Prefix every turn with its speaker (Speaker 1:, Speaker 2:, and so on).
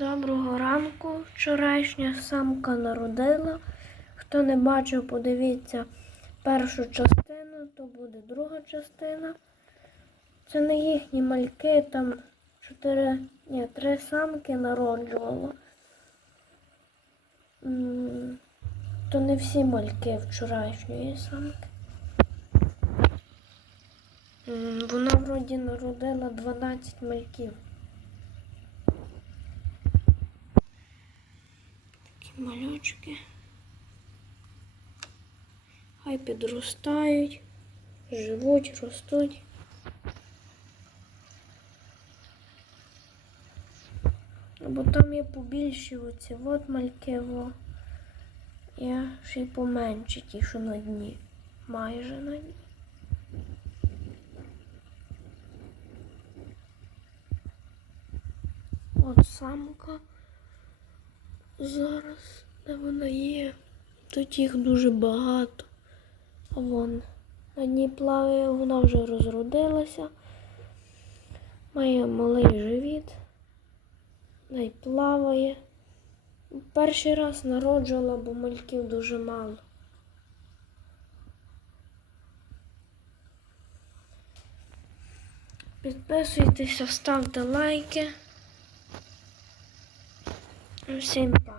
Speaker 1: Доброго ранку. Вчорашня самка народила. Хто не бачив, подивіться першу частину, то буде друга частина. Це не їхні мальки, там чотири, ні, три самки народжувало. То не всі мальки вчорашньої самки. Вона вроді народила 12 мальків. Такі малючки. Хай підростають, живуть, ростуть. Бо там є побільші оці от мальки, во. Є ще й поменші ті, що на дні. Майже на дні. От самка. Зараз, де вона є? Тут їх дуже багато. А вон на дні плаває, вона вже розродилася. Має малий живіт. Й плаває. Перший раз народжувала, бо мальків дуже мало. Підписуйтеся, ставте лайки. Всім па.